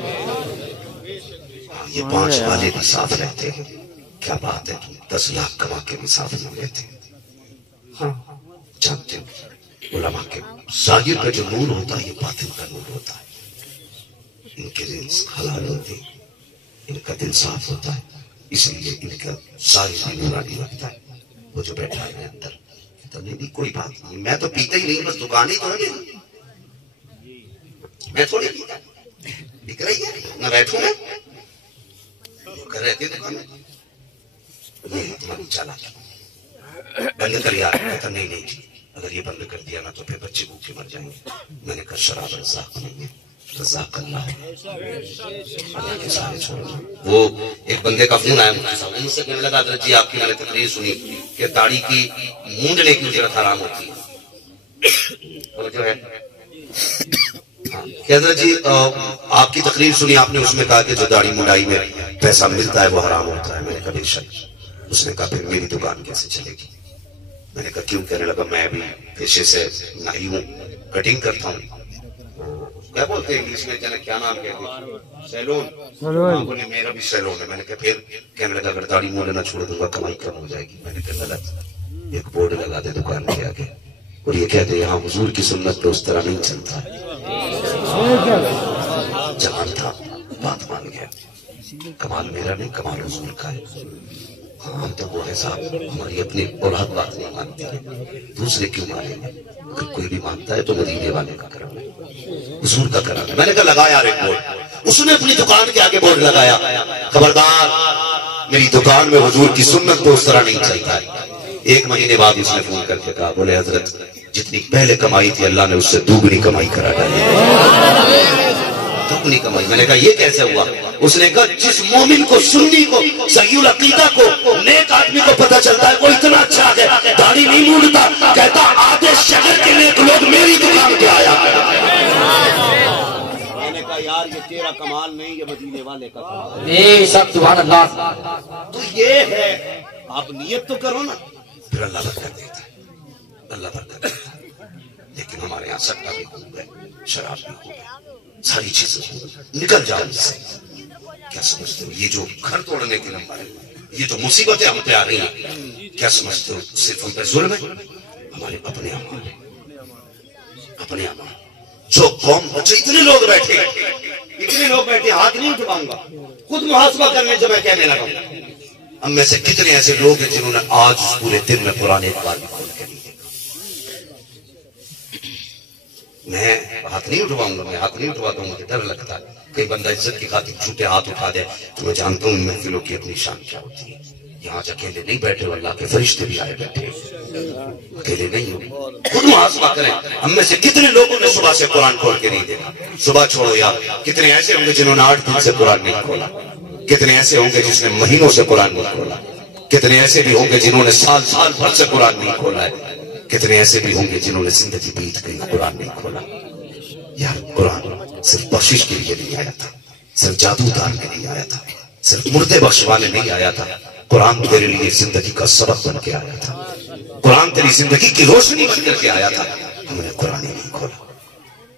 یہ 5 والے بھی صاف رہتے ہیں. کیا بات ہے 10 لاکھ کما کے بھی صاف نہیں رہتے. ہاں جانتے ہو علماء کے ظاہر پہ جو نور ہوتا ہے یہ باطن کا نور ہوتا ہے. ان کے رزق حلال ہوتے ہیں, ان کا دل صاف ہوتا ہے, اس لیے ان کا ظاہر بھی نورانی لگتا ہے. وہ جو بیٹھا ہے اندر نہیں کوئی بات نہیں, میں تو پیتا ہی نہیں, بس دکان ہی تو ہے, میں تھوڑی پیتا بک رہی ہے نہ بیٹھوں میں کر رہے تھے دکان میں. یہ تمہاری چالاکی بند کر یار. کہتا نہیں اگر یہ بند کر دیا نا تو پھر بچے بھوکے مر جائیں گے. میں نے کہا شراب رزاق نہیں ہے, رزاق اللہ اللہ کے سارے چھوڑنا. وہ ایک بندے کا فون آیا مجھ سے کہنے لگا حضرت جی آپ کی میں نے تقریر سنی کہ داڑھی کی مونڈنے کی اجرت حرام ہوتی ہے. وہ جو ہے کہ حضرت جی آپ کی تقریر سنی, آپ نے اس میں کہا کہ جو داڑھی منڈائی میں پیسہ ملتا ہے وہ حرام ہوتا ہے. میں نے کہا بے شک. اس نے کہا پھر میری دکان کیسے چلے گی. میں نے کہا کیوں. کہنے لگا میں بھی پیشے سے نائی ہوں, کٹنگ کرتا ہوں. کیا بولتے ہیں انگلش میں کیا نام کہتے ہیں سیلون. بولے میرا بھی سیلون ہے. میں نے کہا پھر. کہنے لگا اگر داڑھی مولنا چھوڑ دوں گا کمائی کم ہو جائے گی. میں نے کہا غلط. ایک بورڈ لگا دے دکان کے آگے اور یہ کہتے یہاں حضور کی سنت پہ اس طرح نہیں چلتا. جان تھا بات مان گیا. کمال میرا نہیں کمال حضور کا ہے. ہم تو وہ ہے صاحب ہماری اپنی اولاد بات نہیں مانتی ہے, دوسرے کیوں مانیں گے. اگر کوئی بھی مانتا ہے تو مدینے والے کا کرم ہے, حضور کا کرم ہے. میں نے کہا لگایا ایک بورڈ. اس نے اپنی دکان کے آگے بورڈ لگایا خبردار میری دکان میں حضور کی سنت تو اس طرح نہیں چلتا ہے. 1 مہینے بعد اس نے فون کر کے کہا بولے حضرت جتنی پہلے کمائی تھی اللہ نے اس سے دوگنی کمائی کرا ڈالی. دوگنی کمائی. میں نے کہا یہ کیسے ہوا. اس نے کہا جس مومن کو سنی کو صحیح العقیدہ کو نیک آدمی کو پتہ چلتا ہے وہ اتنا اچھا ہے داڑھی نہیں مونڈتا, کہتا آدھے شہر کے نیک لوگ میری دکان پہ آیا. میں نے کہا یار یہ تیرا کمال نہیں, یہ مدینے والے کا کمال ہے. سبحان اللہ. تو یہ ہے آپ نیت تو کرو نا, پھر اللہ برکت دیتا ہے, اللہ برکت دیتا ہے. لیکن ہمارے یہاں سٹا بھی خوب ہے, شراب بھی خوب ہے, ساری چیزیں خوب ہے. نکل جاؤ اس سے. کیا سمجھتے ہو یہ جو گھر توڑنے کے نمبر ہے, یہ جو مصیبتیں ہم پہ آ رہی ہیں, کیا سمجھتے ہو صرف ہم پہ ظلم ہے. ہمارے اپنے اعمال ہیں, اپنے اعمال. جو قوم بچے اتنے لوگ بیٹھے ہاتھ نہیں اٹھاؤں گا, خود محاسبہ کرنے جو میں کہنے لگا ہوں. ہم میں سے کتنے ایسے لوگ ہیں جنہوں نے آج پورے دن میں قرآن ایک بار بھی کھول کے نہیں دیکھا. میں ہاتھ نہیں اٹھواؤں گا, میں ہاتھ نہیں اٹھواتا ہوں, مجھے ڈر لگتا ہے کئی بندہ عزت کی خاطر جھوٹے ہاتھ اٹھا دے. تو میں جانتا ہوں ان محفلوں کی اپنی شان کیا ہوتی ہے. یہاں اکیلے نہیں بیٹھے, اللہ کے فرشتے بھی آئے بیٹھے, اکیلے نہیں ہو. خود محاسبہ کریں. ہم میں سے کتنے لوگوں نے صبح سے قرآن کھول کے نہیں دیکھا. صبح چھوڑو یار, کتنے ایسے ہوں گے جنہوں نے 8 دن سے قرآن نہیں کھولا. کتنے ایسے ہوں گے جس نے مہینوں سے قرآن نہیں کھولا. کتنے ایسے بھی ہوں گے جنہوں نے سال بھر سے قرآن نہیں کھولا ہے. کتنے ایسے بھی ہوں گے جنہوں نے زندگی بیت گئی قرآن نہیں کھولا. یار قرآن صرف بخشش کے لیے نہیں آیا تھا, صرف جادو دار کے نہیں آیا تھا, صرف مردے بخشوانے نہیں آیا تھا. قرآن تیرے لیے زندگی کا سبق بن کے آیا تھا. قرآن تیری زندگی کی روشنی بن کر کے آیا تھا. ہم نے قرآن نہیں کھولا.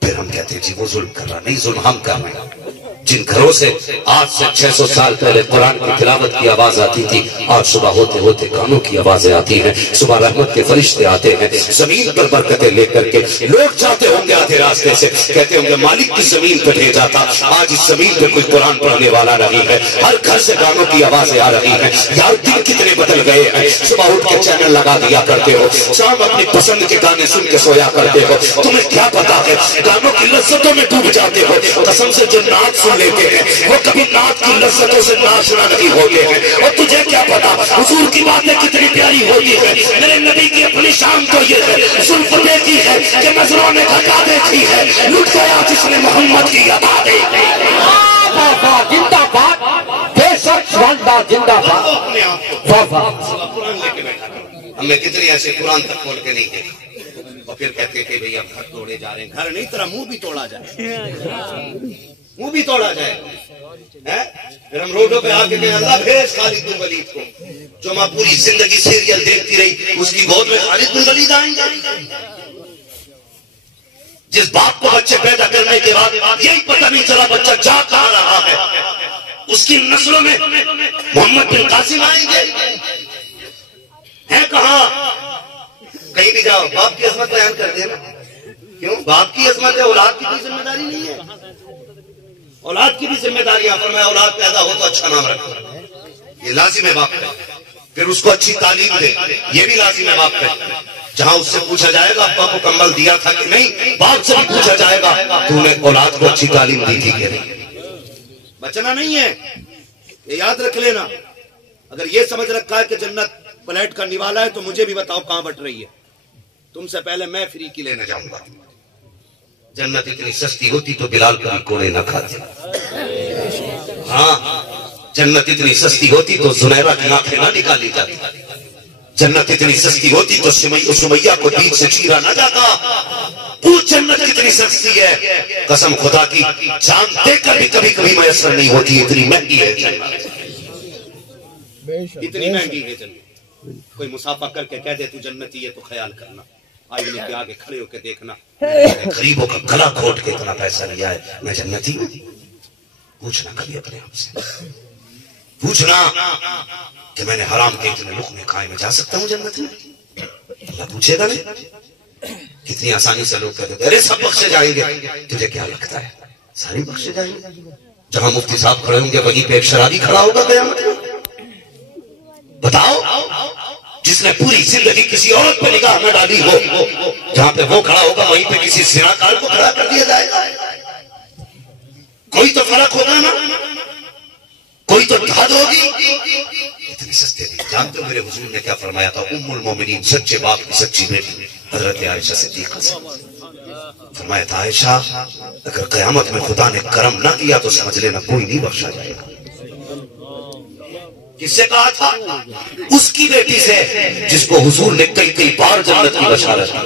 پھر ہم کہتے ہیں جی وہ ظلم کر رہا. نہیں, ظلم ہم کر رہے ہیں. جن گھروں سے آج سے 600 سال پہلے قرآن کی تلاوت کی آواز آتی تھی, آج صبح ہوتے ہوتے کانوں کی آوازیں آتی ہیں. صبح رحمت کے فرشتے آتے ہیں زمین پر برکتیں لے کر کے. لوگ جاتے ہوں گے آدھے راستے سے, کہتے ہوں گے مالک کی زمین پہ بھیجا تھا, آج اس زمین پہ کوئی قرآن پڑھنے والا نہیں ہے. ہر گھر سے گانوں کی آوازیں آ رہی ہیں. یار دن کتنے بدل گئے ہیں. صبح اٹھ کے چینل لگا دیا کرتے ہو, شام اپنی پسند کے گانے سن کے سویا کرتے ہو. تمہیں کیا پتا ہے گانوں کی لذتوں میں ڈوب جاتے ہو. قسم سے جو نعت سن لیتے ہیں وہ کبھی نعت کی لذتوں سے ناشنا نہیں ہوتے ہیں. اور تجھے کیا پتا حضور کی باتیں کتنی پیاری ہوتی ہے. میرے نبی کی اپنی شان تو یہ ہے, زلف دیکھی ہے کہ نظروں نے گھٹا دیکھی ہے, لٹ گیا جس نے محمد کی عطا دیکھی. زندہ باد, بے شک باد زندہ باد اپنے آپ کو واہ واہ قرآن لے کے بیٹھا کرو. ہم نے کتنے ایسے قرآن تک کھول کے نہیں دیکھا اور پھر کہتے کہ بھئی اب گھر توڑے جا رہے ہیں. گھر نہیں تیرا منہ بھی توڑا جائے, منہ بھی توڑا جائے. پھر ہم روڈوں پہ آ کے کہیں اللہ بھیج خالد بن ولید کو, جو ماں پوری زندگی سیریل دیکھتی رہی اس کی گود میں خالد بن ولید آئیں گے. جس باپ کو بچے پیدا کرنے کے بعد یہی پتہ نہیں چلا بچہ جا کہاں رہا ہے, اس کی نسلوں میں محمد بن قاسم آئیں گے. ہے کہاں؟ کہیں بھی جاؤ باپ کی عظمت بیان کر دینا. کیوں؟ باپ کی عظمت ہے, اولاد کی کوئی ذمہ داری نہیں ہے. اولاد کی بھی ذمہ داری ہے. فرمایا اولاد پیدا ہو تو اچھا نام رکھو, یہ لازم ہے باپ کا. پھر اس کو اچھی تعلیم دے, یہ بھی لازم ہے باپ کا. جہاں اس سے پوچھا جائے گا ابا کو کمبل دیا تھا کہ نہیں, باپ سے بھی پوچھا جائے گا تو نے اولاد کو اچھی تعلیم دی تھی کہ نہیں. بچنا نہیں ہے, یہ یاد رکھ لینا. اگر یہ سمجھ رکھا ہے کہ جنت پلیٹ کا نوالا ہے تو مجھے بھی بتاؤ کہاں بٹ رہی ہے. تم سے پہلے میں فری کی لینے جاؤں گا. جنت اتنی سستی ہوتی تو بلال کبھی کوڑے نہ کھاتے. ہاں, جنت اتنی سستی ہوتی تو زنیرہ کی آنکھیں نہ نکالی جاتی. جنت اتنی سستی ہوتی تو سمیہ کو دین سے چیرا نہ جاتا. وہ جنت کتنی سستی ہے, قسم خدا کی جان دے کر بھی کبھی کبھی میسر نہیں ہوتی. اتنی مہنگی ہے جنت, اتنی مہنگی ہے جنت. کوئی مسافہ کر کے کہہ دے تو جنتی ہے تو خیال کرنا, آئینے کے آگے کھڑے ہو کے دیکھنا غریبوں کا گلا کھوٹ کے اتنا پیسہ لیا ہے, میں جنتی ہوں. پوچھنا کبھی اپنے آپ سے, پوچھنا کہ میں نے حرام کے اتنے لقمے کھائے, میں جا سکتا ہوں جنت میں؟ اللہ پوچھے گا نہیں. کتنی آسانی سے لوگ کہتے ہیں ارے سب بخشے جائیں گے. تجھے کیا لگتا ہے سارے بخشے جائیں گے؟ جہاں مفتی صاحب کھڑے ہوں گے وہیں پہ ایک شرابی کھڑا ہوگا قیامت میں. بتاؤ, جس نے پوری زندگی کسی عورت پہ نگاہ نہ ڈالی ہو, جہاں پہ وہ کھڑا ہوگا وہیں پہ کسی زناکار کو کھڑا کر دیا جائے گا. کوئی تو فرق ہوگا نا, کوئی تو حد ہوگی. اتنی سستے نہیں. جانتے ہو میرے حضور نے کیا فرمایا تھا؟ ام المومنین, سچے باپ کی سچی بیٹی حضرت عائشہ صدیقہ سے فرمایا تھا, عائشہ اگر قیامت میں خدا نے کرم نہ کیا تو سمجھ لینا کوئی نہیں بخشا جائے گا. کس سے کہا تھا؟ اس کی بیٹی سے جس کو حضور نے کئی کئی بار جنت کی بشارت کی,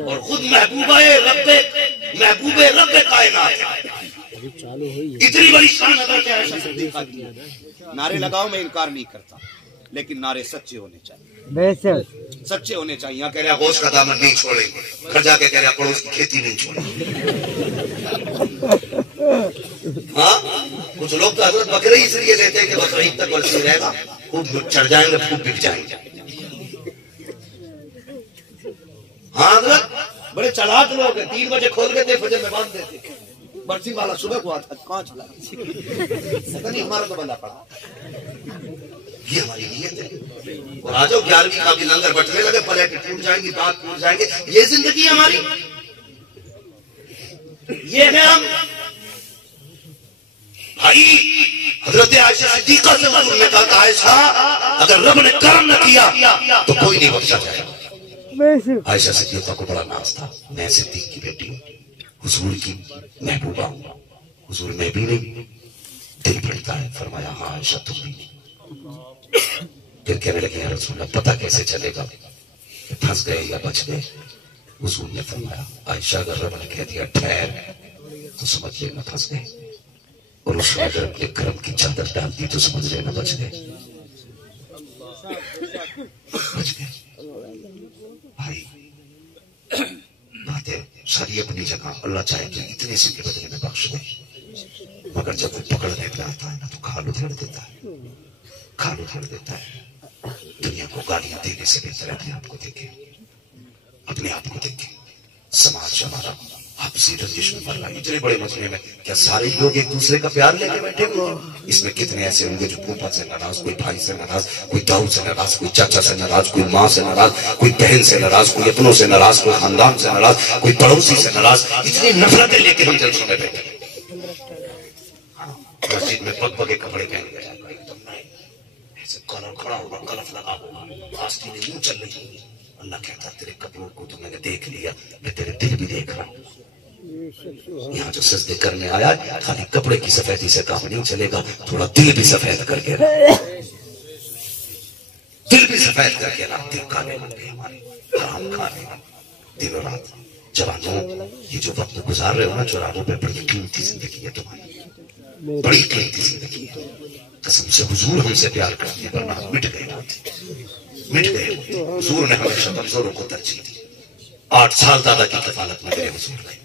اور خود محبوبہ رب کائنات. اتنی بڑی شان حضرت عائشہ صدیقہ کی. نعرے لگاؤ, میں انکار نہیں کرتا, لیکن نعرے سچے ہونے چاہیے. سچے ہونے چاہیے. یہاں کہہ رہا گوشت کا دامن نہیں چھوڑیں گے, گھر جا کے کہہ رہا پڑوس کی کھیتی نہیں چھوڑیں گے. ہاں, کچھ لوگ تو حضرت بکرے اس لیے لیتے ہیں کہ بکرا عید تک ورثی رہے گا, خوب چڑھ جائیں گے, خوب بک جائیں گے. ہاں حضرت بڑے چلاک لوگ ہیں, 3 بجے کھول کے تھے, فجر میں باندھ دیتے. برسی والا صبح کو آتا, کہاں چلا نہیں, ہمارا تو بندہ پڑا. یہ ہماری نیت ہے. اور آ جاؤ 11ویں کا بھی لنگر بٹنے لگے, پلیٹ ٹوٹ جائیں گی, دانت ٹوٹ جائیں گے. یہ زندگی ہے ہماری, یہ ہے ہم. بھائی حضرت عائشہ صدیقہ سے حضور نے کہا کہ عائشہ اگر رب نے کرم نہ کیا تو کوئی نہیں بخشا جائے گا. عائشہ صدیقہ کو بڑا ناز تھا, میں صدیق کی بیٹی ہوں, حضور کی محبوبہ ہوں. حضور میں بھی نہیں, دل بڑھتا ہے. فرمایا ہاں عائشہ تم بھی. پھر کہنے لگے یا رسول اللہ پتہ کیسے چلے گا کہ پھنس گئے یا بچ گئے؟ حضور نے فرمایا عائشہ اگر رب نے کہہ دیا ٹھہر تو سمجھ لینا پھنس گئے, اور اس نے اگر اپنے کرم کی چادر ڈال دی تو سمجھ لینا بچ گئے. بچ گئے. بھائی باتیں ساری اپنی جگہ, اللہ چاہے کہ اتنے سے کے بدلے میں بخش دے, مگر جب وہ پکڑنے پہ آتا ہے نا تو کھال ادھیڑ دیتا ہے, کھال ادھیڑ دیتا ہے. دنیا کو گالیاں دینے سے بہتر اپنے آپ کو دیکھیں, اپنے آپ کو دیکھیں. سماج ہمارا آپسی رنجش میں مر رہا ہے. اتنے بڑے مجمع میں کیا سارے لوگ ایک دوسرے کا پیار لے کے بیٹھے ہوئے؟ اس میں کتنے ایسے ہوں گے جو پھوپھا سے ناراض, کوئی بھائی سے ناراض, کوئی داؤ سے ناراض, کوئی چاچا سے ناراض, کوئی ماں سے ناراض, کوئی بہن سے ناراض, کوئی اپنوں سے ناراض, کوئی خاندان سے ناراض, کوئی پڑوسی سے ناراض. اتنی نفرتیں لے کے ہم جلسوں میں بیٹھے. مسجد میں پگ پگے کپڑے پہن گئے, ایسے کلر کھڑا ہوگا, کلف لگا ہوگا, آستی نے یوں چل رہی ہوگی. اللہ کہتا تیرے کپڑوں کو تو میں نے دیکھ لیا, میں تیرے دل بھی دیکھ رہا ہوں. یہاں جو سجدے کرنے آیا خالی کپڑے کی سفیدی سے کام نہیں چلے گا، تھوڑا دل بھی سفید کر کے رہا، دل بھی سفید کر کے رہا۔ دل کانے بن گئے ہمارے، حرام کھانے دن و رات۔ جوانوں، یہ جو وقت گزار رہے ہو نا چوراہوں پہ، بڑی قیمتی زندگی ہے تمہاری، بڑی قیمتی زندگی ہے۔ قسم سے حضور ہم سے پیار کرتے ہیں، ورنہ مٹ گئے ہوتے، مٹ گئے ہوتے۔ حضور نے ہمیشہ کمزوروں کو ترجیح دی۔ 8 سال دادا کی کفالت میں میرے حضور رہے۔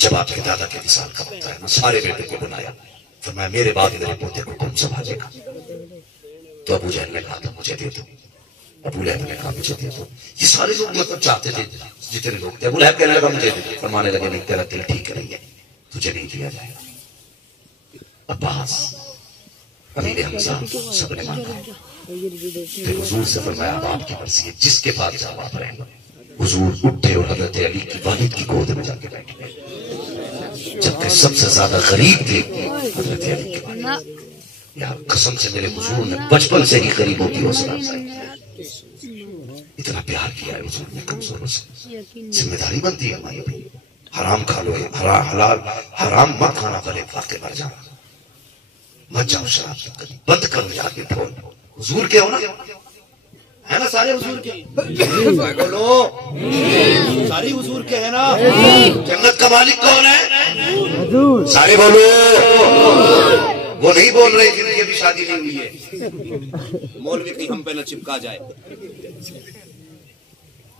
جب آپ کے دادا کے وصال کا وقت آیا نا، سارے بیٹے کو بلایا، فرمایا میرے بعد میرے پوتے کو کون سنبھالے گا؟ تو ابو جہل نے کہا تھا مجھے دے دو، ابو لہب نے کہا مجھے دے دو۔ یہ سارے لوگ مطلب چاہتے تھے، جتنے لوگ تھے۔ ابو لہب کہنے لگا مجھے دے دو، فرمانے لگے نہیں، تیرا دل ٹھیک نہیں ہے، تجھے نہیں دیا جائے گا۔ عباس، امیر حمزہ، سب نے مانگا۔ پھر حضور سے فرمایا اب آپ کی مرضی ہے، جس کے پاس جاؤ آپ رہیں۔ حضور اٹھے اور حضرت علی کی والد کی گود میں جا کے بیٹھ گئے، جبکہ سب سے زیادہ غریب تھے حضرت علی کے والد۔ یا قسم سے میرے حضور نے بچپن سے ہی غریبوں کی حوصلہ افزائی کی، اتنا پیار کیا ہے حضور نے کمزوروں سے۔ ذمہ داری بنتی ہے ہماری بھی، حرام کھا لو، حلال حرام مت کھانا، بھلے واقع مر جانا، مت جاؤ شراب بند کرو جا کے ڈھول۔ حضور کے ہو نا، ہے نا سارے حضور کے؟ بولو سارے حضور کے ہیں نا؟ جنت کا مالک کون ہے؟ سارے بولو۔ وہ نہیں بول رہے جن کی ابھی شادی نہیں ہوئی ہے، مولوی کہیں ہم پہ نہ چپکا جائے۔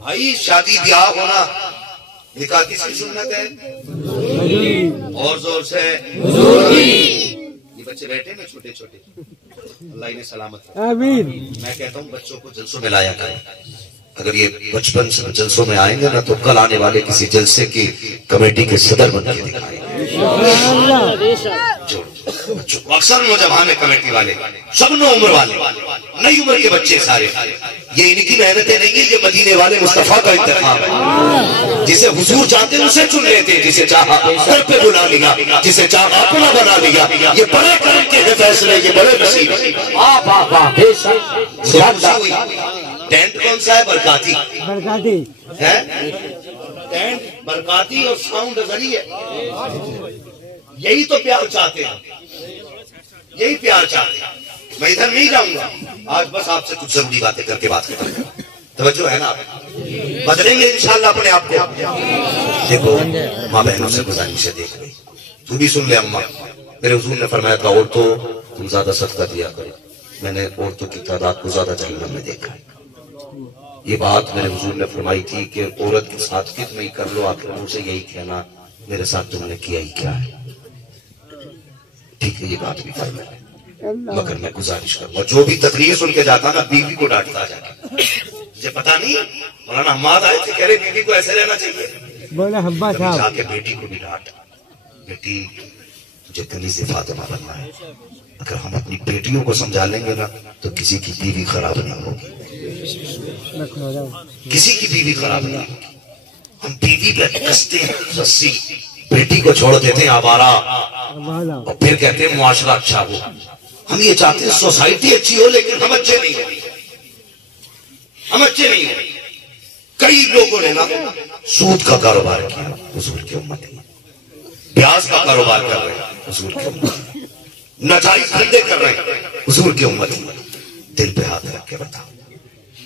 بھائی شادی بیاہ ہونا نکاح کس کی سنت ہے؟ اور زور سے یہ بچے بیٹھے نا چھوٹے چھوٹے، اللہ انہیں سلامت آمین۔ میں کہتا ہوں بچوں کو جلسوں میں لایا کریں، اگر یہ بچپن سے جلسوں میں آئیں گے نا تو کل آنے والے کسی جلسے کی کمیٹی کے صدر بن کے دکھائیں گے۔ اکثر نوجوان کمیٹی والے، سب نو عمر والے، نئی عمر کے بچے سارے، یہ ان کی محنتیں نہیں ہیں، یہ مدینے والے مصطفیٰ کا انتخاب ہے۔ جسے حضور چاہتے ہیں اسے چن لیتے، جسے چاہا گھر پہ بلا لیا، جسے چاہا اپنا بنا لیا۔ یہ بڑے کرم کے ہیں فیصلے، یہ بڑے نصیب ہیں۔ ٹینٹ کون سا ہے؟ برکاتی ہے، ٹینٹ برکاتی اور ساؤنڈ ذریعہ ہے۔ یہی تو پیار چاہتے ہیں، یہی پیار چاہتے ہیں۔ میں ادھر نہیں جاؤں گا آج، بس آپ سے کچھ ضروری باتیں کر کے بات کرتا ہوں، توجہ ہے نا؟ بدلیں گے انشاءاللہ اپنے آپ کو۔ دیکھو ماں بہنوں سے گزارش ہے، دیکھ گئی تو بھی سن لے اماں، میرے حضور نے فرمایا تھا عورتوں تم زیادہ صدقہ دیا کرو، میں نے عورتوں کی تعداد کو زیادہ جہنم میں دیکھا ہے۔ یہ بات میرے حضور نے فرمائی تھی کہ عورت کے ساتھ کتنا ہی کر لو، آپ لوگوں سے یہی کہنا میرے ساتھ تم نے کیا ہی کیا ہے۔ ٹھیک ہے، یہ بات بھی فرمائی ہے، مگر میں گزارش کروں گا جو بھی تقریر سن کے جاتا نا بیوی کو ڈانٹتا جا کے۔ مجھے پتا نہیں مولانا حماد آئے تھے، کہہ رہے بیوی کو ایسے رہنا چاہیے، جا کے بیٹی کو بھی ڈانٹ، بیٹی تجھے کنیز فاطمہ بننا ہے۔ اگر ہم اپنی بیٹیوں کو سمجھا لیں گے نا تو کسی کی بیوی خراب نہیں ہوگی، کسی کی بیوی خراب نہیں ہوگی۔ ہم بیوی پہ کستے ہیں رسی، بیٹی کو چھوڑ دیتے ہیں آوارہ، اور پھر کہتے ہیں معاشرہ اچھا ہو۔ ہم یہ چاہتے ہیں سوسائٹی اچھی ہو، لیکن ہم اچھے نہیں ہو، ہم اچھے نہیں ہو۔ کئی لوگوں نے نا سود کا کاروبار کیا، حضور کی امت ہے، پیاز کا کاروبار کر رہے ہیں، حضور کی امت ہے، ناجائز دھندے کر رہے ہیں، حضور کی امت ہے۔ دل پہ ہاتھ رکھ کے بتا،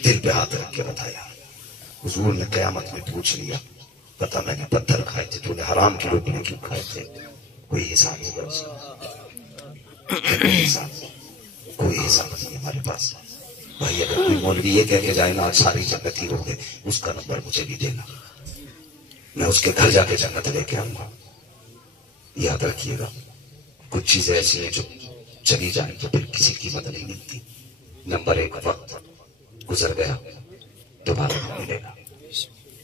دل پہ ہاتھ رکھ کے بتایا۔ حضور نے قیامت میں پوچھ لیا، پتا میں نے پتھر کھائے تھے، تو نے حرام کی روٹیاں کیوں کھائے تھے؟ کوئی حساب ہوگا اس کا، کوئی حساب نہیں ہمارے پاس۔ بھائی اگر کوئی مولوی یہ کہہ کے جائے نا آج ساری جنت ہی ہو گئے، اس کا نمبر مجھے بھی دینا، میں اس کے گھر جا کے جنت لے کے آؤں گا۔ یاد رکھیے گا کچھ چیزیں ایسی ہیں جو چلی جائیں تو پھر کسی کی مدد نہیں ملتی۔ نمبر 1 وقت گزر گیا دوبارہ نہیں ملے گا۔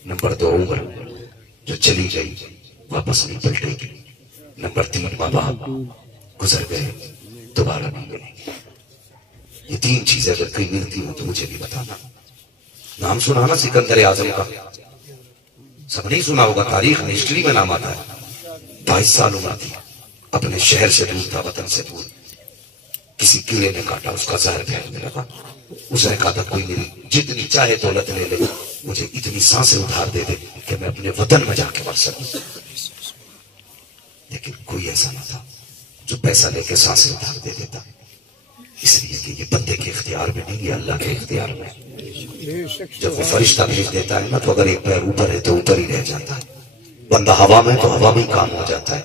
نمبر 2 عمر جو چلی گئی واپس نہیں پلٹے گی۔ نمبر 3 ماں باپ گزر گئے دوبارہ نہیں ملیں گے۔ یہ 3 چیزیں اگر کہیں ملتی ہوں تو مجھے بھی بتانا۔ نام سنا نا سکندر اعظم کا؟ سب نہیں سنا ہوگا، تاریخ میں ہسٹری میں نام آتا ہے۔ 22 سال عمر تھی، اپنے شہر سے دور تھا، وطن سے دور، کسی کیڑے نے کاٹا، اس کا زہر پھیلنے لگا۔ اس نے کہا تھا کوئی میری جتنی چاہے دولت لے لے، مجھے اتنی سانسیں ادھار دے دے کہ میں اپنے وطن میں جا کے مر سکوں۔ لیکن کوئی ایسا نہ تھا جو پیسہ لے کے سانسیں ڈھک دے دیتا، اس لیے کہ یہ بندے کے اختیار میں نہیں، یہ اللہ کے اختیار میں۔ جب وہ فرشتہ بھیج دیتا ہے نا تو اگر ایک پیر اوپر ہے تو اوپر ہی رہ جاتا ہے، بندہ ہوا میں تو ہوا میں ہی کام ہو جاتا ہے،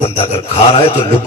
بندہ اگر کھا رہا ہے تو لقمہ